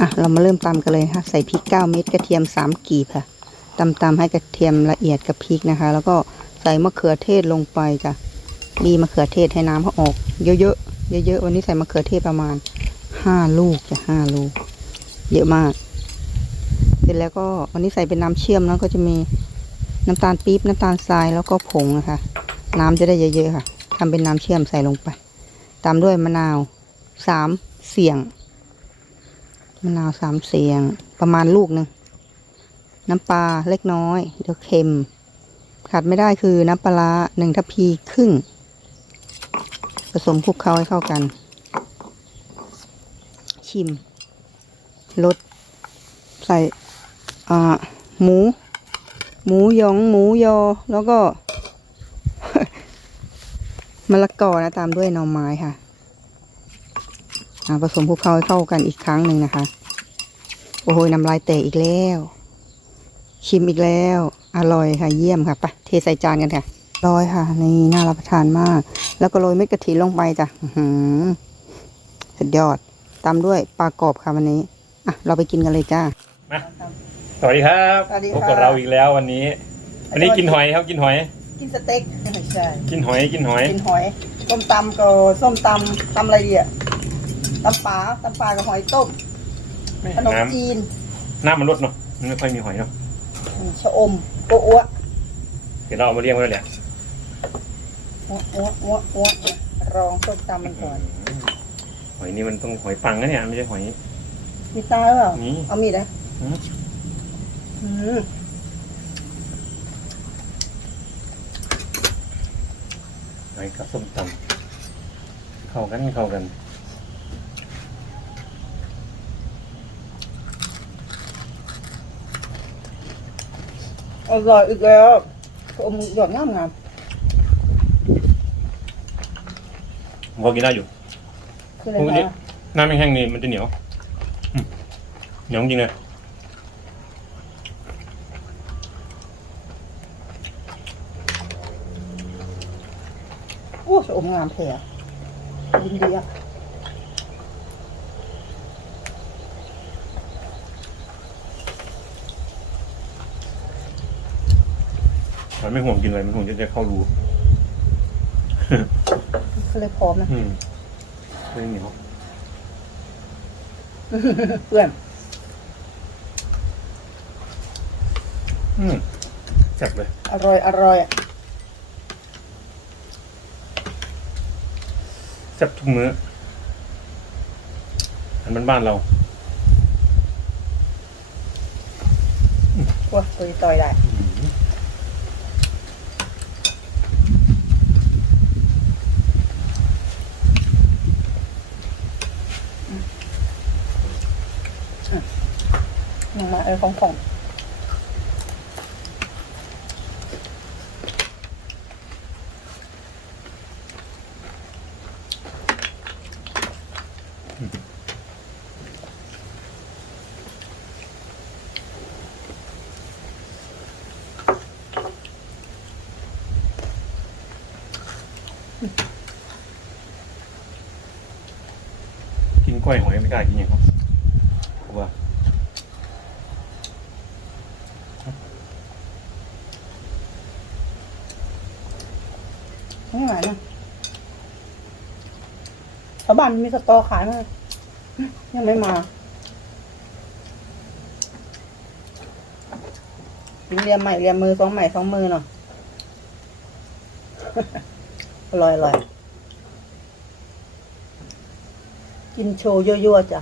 อะเรามาเริ่มตำกันเลยนะคะใส่พริก9เม็ดกระเทียม3กีบค่ะตำตำให้กระเทียมละเอียดกับพริกนะคะ แล้วก็ใส่มะเขือเทศลงไปจ้ะบีมะเขือเทศให้น้ำเขาออก เยอะๆเยอะๆวันนี้ใส่มะเขือเทศประมาณ5ลูกจ้ะ5ลูก เยอะมาก เสร็จแล้วก็วันนี้ใส่เป็นน้ำเชื่อมแล้วก็จะมีน้ำตาลปี๊บน้ำตาลทรายแล้วก็ผงนะคะ น้ำจะได้เยอะๆค่ะทำเป็นน้ำเชื่อมใส่ลงไป ตามด้วยมะนาวสามเสียง มะนาวสามเสียง ประมาณลูกหนึ่งน้ำปลาเล็กน้อย เดี๋ยวเค็ม ขาดไม่ได้คือน้ำปลาร้าหนึ่งทัพพีครึ่ง ผสมคลุกเคล้าให้เข้ากัน ชิมรสใส่หมู หมูยอง หมูยอ แล้วก็มะละกอนะตามด้วยหน่อไม้ค่ะ ผสมคลุกเคล้าให้เข้ากันอีกครั้งหนึ่งนะคะ โอ้โหน้ำลายแตกอีกแล้ว ชิมอีกแล้ว อร่อยค่ะ เยี่ยมค่ะไปเทใส่จานกันค่ะร้อยค่ะ นี่น่ารับประทานมาก แล้วก็โรยเม็ดกะทิลงไปจ้ะอื้อหือสุดยอดตามด้วยปลากรอบค่ะวันนี้อะเราไปกินกันเลยจ้ามาสวัสดีครับสวัสดีพบค่ะกับเราอีกแล้ววันนี้ วันนี้กินหอยครับกินหอย กินสเต็กใช่กินหอยกินหอย กินหอย ส้มตำก็ส้มตำตำอะไรดีอะ ตำปลาตำปลากับหอยต้มขนมน้จีนำน้ำมันลดเนาะมันไม่ค่อยมีหอยเนาะชะอมโอ้อ้วเดี๋ยวเราเอามาเรียงไว้เลยแหละอ้วอ้วอ้วอ้วรองส้มตำมันก่อนหอยนี่มันต้องหอยปังนะเนี่ยไม่ใช่หอยมีตาหรือเปล่านี่เอามีดนะอืม อืมหอยกับส้มตำเข้ากันเข้ากัน อร่อยอีกแล้วชะอมหยอดงามงามผมก็กินได้อยู่คืออะไรพวกนี้นะน้ำแห้งๆนี่มันจะเหนียวอืมเหนียวจริงเลยโอ้ชะอมงามแท้ยินดีอะ มันไม่ห่วงกินอะไรมันห่วงจะจะเข้ารูคือเลยพร้อมนะอืมไม่เหนียวเพื่อน อืมแซ่บเลย อร่อย อร่อยแซ่บทุกมื้ออันบ้านบ้านๆเราว้าตุยต่อยได้ยังมา เออของของกินกล้วยหอยไม่กล้ากินอย่างเขาเพราะว่า ไม่ไหวนะชาวบ้านมีสตอขายไหมยังไม่มาเรียมใหม่เรียมมือสองใหม่สองมือเนาะอร่อยอร่อยกินโชว์ยั่วๆจ้ะ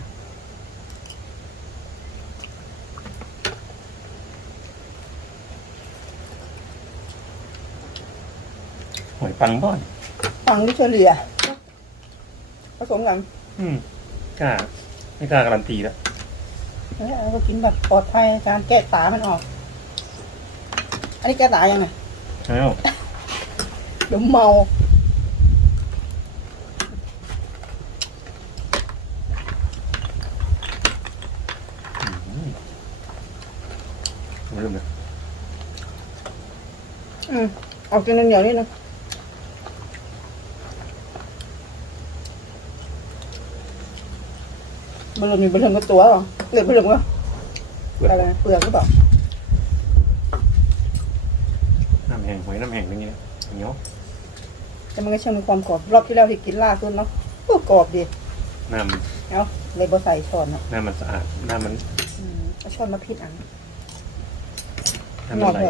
หอยปังบ้อนฟังที่เฉลี่ยผ สมกันอืมกล้าไม่กล้าการันตีแล้วแล้วเราก็กินแบบปลอดภัยการแกะตามันออก อันนี้แกะตายังไงแล้วเดี๋ยวเมา เริ่มเลยอืมออกกินเหนียวๆนิดนึง บอลลูนนี่บอลลูนก็ตัวหรอเปลือกเปลือกวะอะไรนะเปลือกหรือเปล่าน้ำแห้งหอยน้ำแห้งอย่างเงี้ยเหนียวแต่มันก็ช่างมีความกรอบรอบที่แล้วที่กินล่าสุดเนาะโอ้กรอบดีน้เอาเลยบ่ใส่ช้อนเนาะำน้ำมันสะอาดน้ำมันอืมเอาช้อนมาพิดอันน้ำมันไหล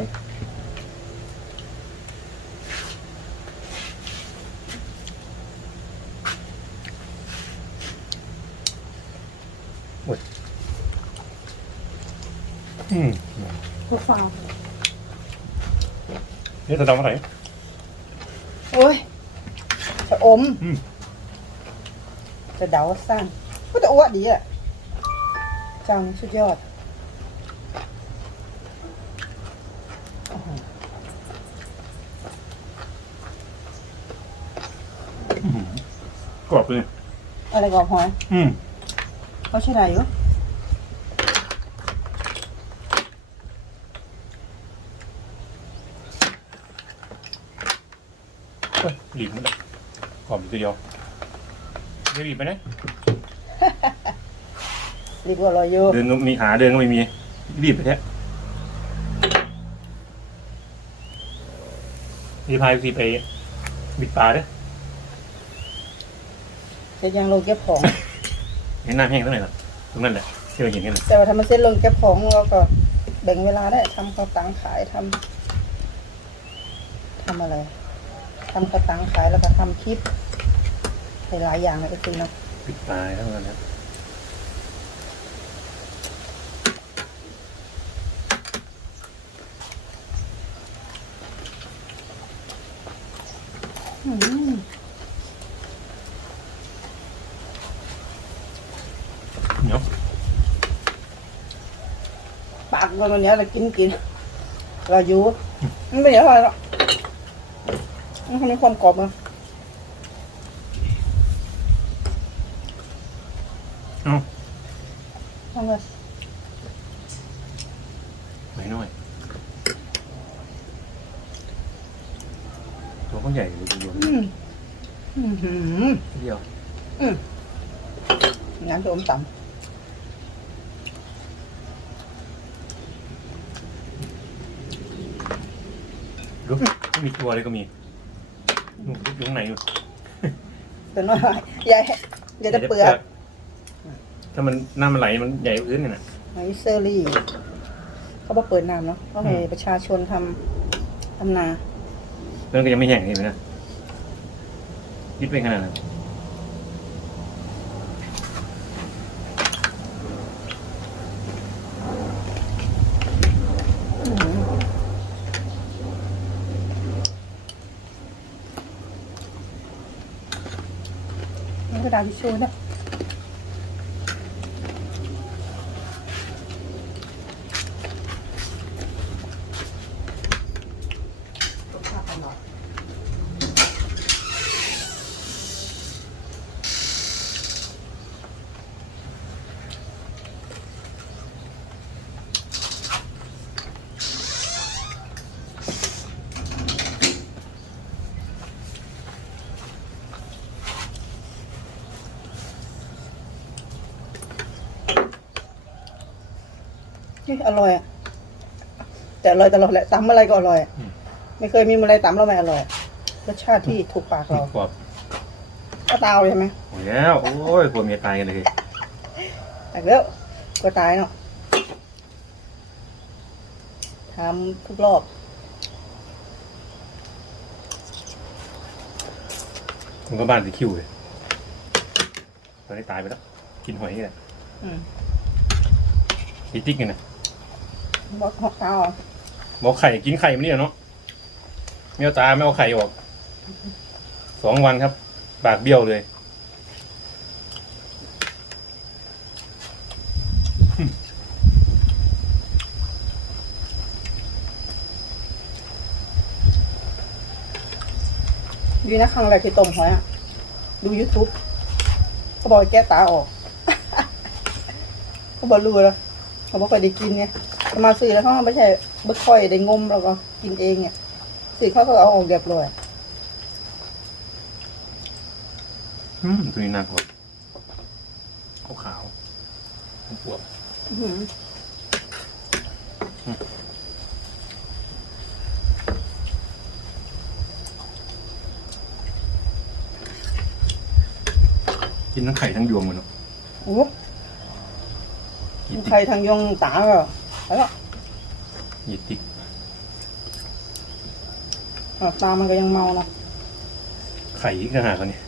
หมดเลยอืมเพื่อฟังนี่จะดองอะไรโอ้ยจะอม อืมจะเดาสร้างก็จะอ้วนดีอะ จังสุดยอดโอ้โหกรอบเลยอะไรกรอบหอย อืม เขาใช่ไหนอยู่เฮ้ยหลีบมันเลยกรอบอยู่ตัวเดียวไม่หลีบไปไหนรีบกว่าอร่อยอยู่ เดินก็มีหาเดินก็ไม่มี รีบไปแท้รีพายซีไปบิดปลาเด้อ จะยังลงเก็บของ เห็นน้ำแห้งตรงไหนล่ะตรงนั้นแหละที่เราเห็นกันน่ะแต่ว่าถ้ามันเส้นลงเก็บของเราก็แบ่งเวลาได้ทำข้าวตังขายทำทำอะไรทำข้าวตังขายแล้วก็ทำคลิปหลายๆอย่างเลยก็คือเนาะบิดปลาทั้งนั้นนะอืม เหนียว ปากเราวันนี้เรากินกินเราอยู่มันไม่เหนียวอะไรหรอกมันทำให้ความกรอบมั้งเอ้าทำเลยไม่น้อยตัวก็ใหญ่เลยทีเดียวอืมอืมหืมทีเดียวงั้นจะอมต่ ดูไม่มีตัวเลยก็มีนู่นอยู่ข้างในอยู่ำแต่น้อยใหญ่เดี๋ยวจะเปลือกถ้ามันน้ำมันไหลมันใหญ่กว่าอื่นนี่นะไมเซอรี่ เขาบอกเปิดน้ำเนาะเขาให้อืมประชาชนทำทำนา เรื่องก็ยังไม่แห้งนี่นะคิดไปขนาดนั้น อืม นี่กร นะนี่อร่อยอะแต่อร่อยตลอดแหละตำอะไรก็อร่อยอะไม่เคยมีอะไรตำแล้วไม่อร่อยรสชาติที่ถูกปากเรากรอบก็ตาวเลยใช่ไหมโอ้ยแล้วโอ้ยกลัวเมียตายกันเลยแต่แล้วก็ตายเนาะทำทุกรอบผมก็บ้านสีคิวเลยตอนนี้ตายไปแล้ว กินหอยนี่แหละอืม อีติ๊กกันนะ บอกหอกเท้าอะบอกไข่กินไข่มันนี่เนาะไม่เอาตาไม่เอาไข่ออกสองวันครับ ปากเบี้ยวเลยดีนะครั้งแรกที่ต้มหอยอะ ดู YouTube เขาบอกให้แก้ตาออก เขาบอกรู้แล้วเขาบอกเคยได้กินเนี่ย มาซื้อแล้วเขาไม่ใช่ไม่ค่อยได้งมแล้วก็กินเองเนี่ยซื้อเขาก็เอาออกเรียบร้อยอืมตัวนี้น่ากลัวขาวขาวๆอวบอื้อหือกินทั้งไข่ทั้งยวงมันเนาะโอ้หยิบใครทางยงตาเหรอ ไปแล้วหยิบติ๊กอะตามันก็ยังเมาเนาะไข่อีกต่างหากอันนี้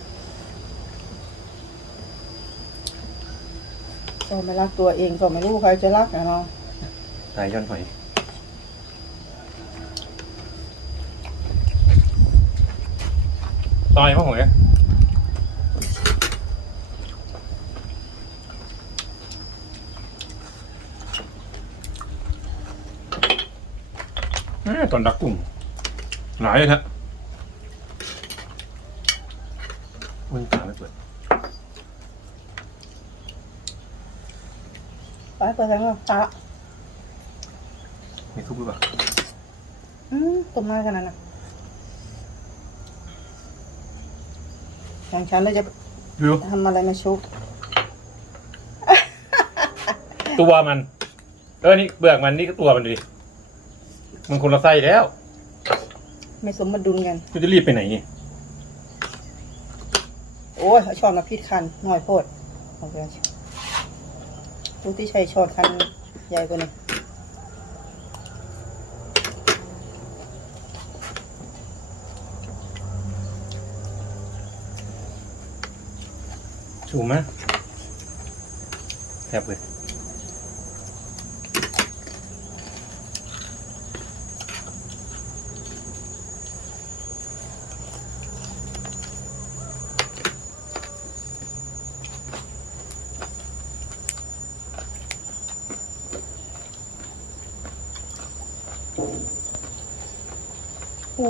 ก็ไม่รักตัวเองก็ไม่รู้ใครจะรักนะเนาะตายย้อนหอยตายมั้งหอย แม่ตอนดักกุ้งหลายเลยฮะมันตาไม่เปิดไปเปิดแทงแล้วตา มีทุกหรือเปล่าอืมต้มน้อยขนาดนั้นอย่างฉันเลยจะดูทำอะไรมาชุบตัวมัน เออนี่เปลือกมันนี่ก็ตัวมันดิ มันคนละไส้แล้วไม่สมดุลกันมันจะรีบไปไหนนี่โอ้ยเอาช้อนมาพิดคันหน่อยโพดเอาไปดูที่ใช้ช้อนคันใหญ่กว่านี้ชูมะแทบเลย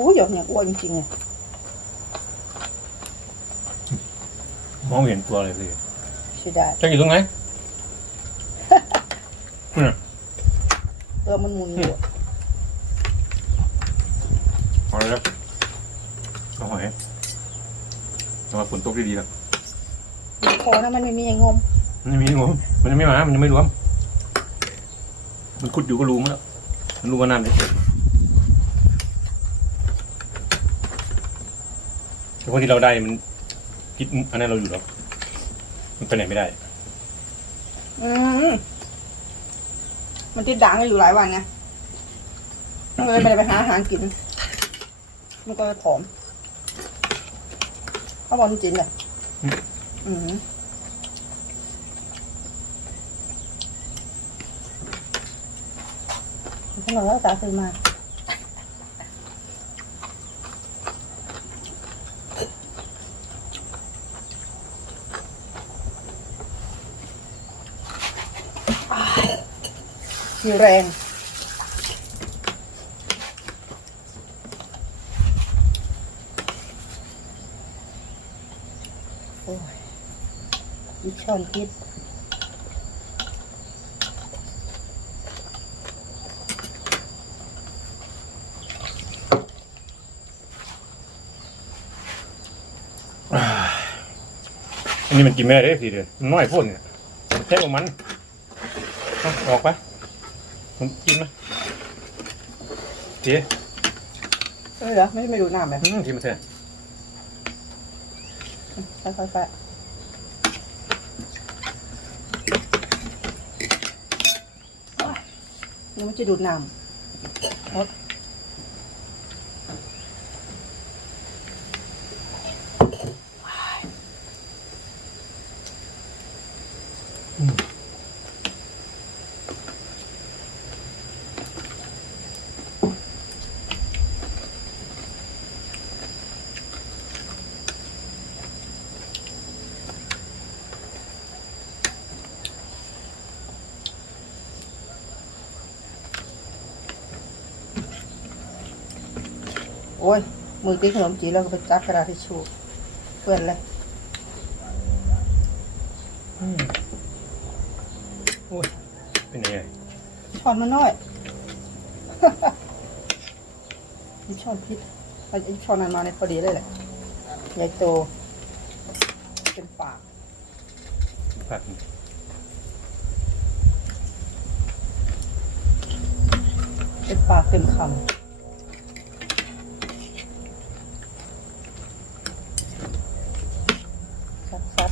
อ้ยหยอกเนี่ยอ้วนจริงๆเลยมองไม่เห็นตัวเลยสิใช่ได้จะอยู่ตรงไหนอืมตัวมันหมุนอยู่เอาเลยครับเอาหอยเอามาฝนตกดีๆแล้วพอนะมันไม่มีไอ้งมมันยังไม่รวมมันยังไม่มา มันยังไม่รวม มันขุดอยู่ก็รู้มั้งแล้วมันรู้ว่านานเลย แต่พอที่เราได้มันคิดอันนั้นเราอยู่แล้วมันไปไหนไม่ได้ อืมมันติดด่างกันอยู่หลายวันไงมันเลยไม่ได้ไปหาอาหารกิน มันก็เลยผอมเขาบอกจริงๆเลยอืม อืมขนมแล้วตาซื้อมา มีแรง โอ้ยมีช้อนพิษอันนี้มันกินไม่ได้สิเดือนน้อยพ่นเนี่ยแค่ของมัน อออกไป ผมกินไหมเจ๊เออเหรอไม่ไม่ดูน้ำแบบอืมกินมาเถอะค่อยๆไปนี่มันจะดูดน้ำ โอ้ย มือติ๊กขนมจีนแล้วก็ไปจับกระดาษทิชชู่เปื้อนเลยอืมโอ้ยเป็นยังไงช้อนมันน้อย นี่ช้อนพิษไอ้ช้อนนั้นมาในยพอดีเลยแหละใหญ่โตเป็นปากผัดเป็นปากเต็มคำซัดซัด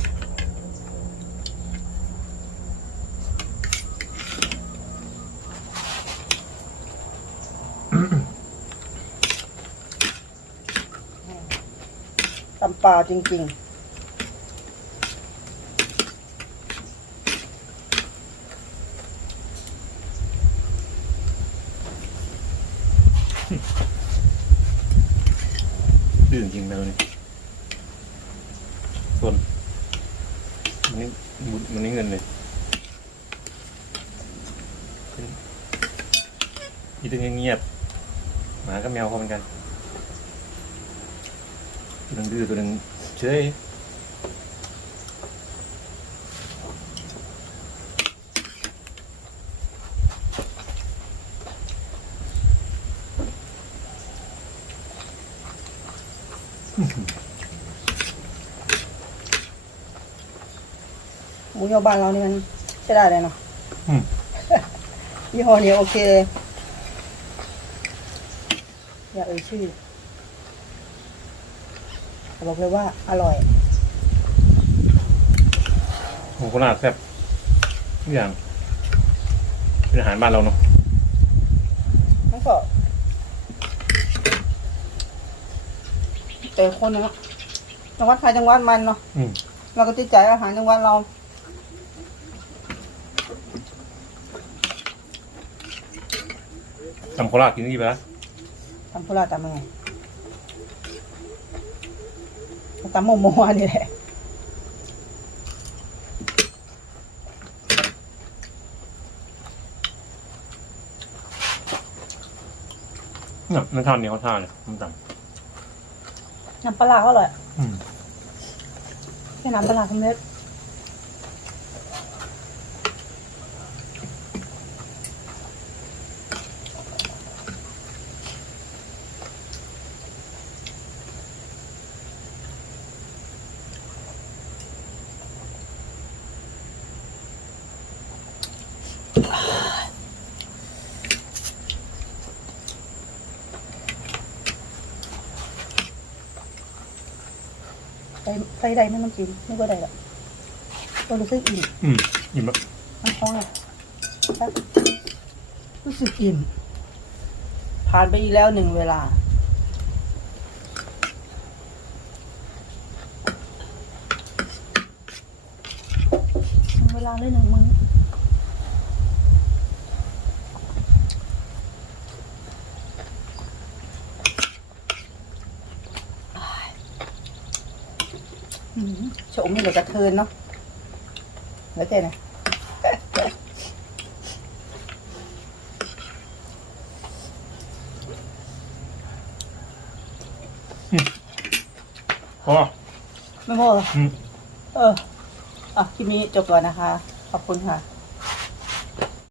ตำป ลาจริง ๆดื้อจริงๆแมวนี่ส่วนมันนี่บุญมันนี่เงินเลยอีตัวเงียบหมากับแมวเขาเหมือนกัน ตัวหนึงดื้อตัวหนึงเฉยหมูยอบ้านเรานี่มันใช้ได้เลยเนาะอืม ยี่ห้อนี้โอเคเลยอย่าเอ่ยชื่อ แต่บอกเลยว่าอร่อยหมูโคราชแซ่บทุกอย่าง เป็นอาหารบ้านเราเนาะแล้วก็แต่คนเนาะจังหวัดใครจังหวัดมันเนาะอืมเราก็ติดใจอาหารจังหวัดเรา ตำโคราชกินนี่ไปแล้วทำพุราตำยังไง ตำโมโมอันนี่แหละเนี่ยมันทานเนี่ยเขาทานเลยมันตน้ำปลาร้าก็อร่อยำอืม แค่น้ำปลาร้าสำเร็จ ไปไปใดไม่ต้องกินไม่ก็ได้หรอกตัวรู้สึกอิ่มอืมอิ่มแบบมันท้องอะครับรู้สึกอิ่มผ่านไปอีกแล้วหนึ่งเวลา เวลาเลยหนึ่งมื้ออื มโฉมนี่เหลือกระเทินเนาะเหลือแค่ไหนพอไม่พอเหรอ อืม เออ อะคลิปนี้จบก่อนนะคะ ขอบคุณค่ะ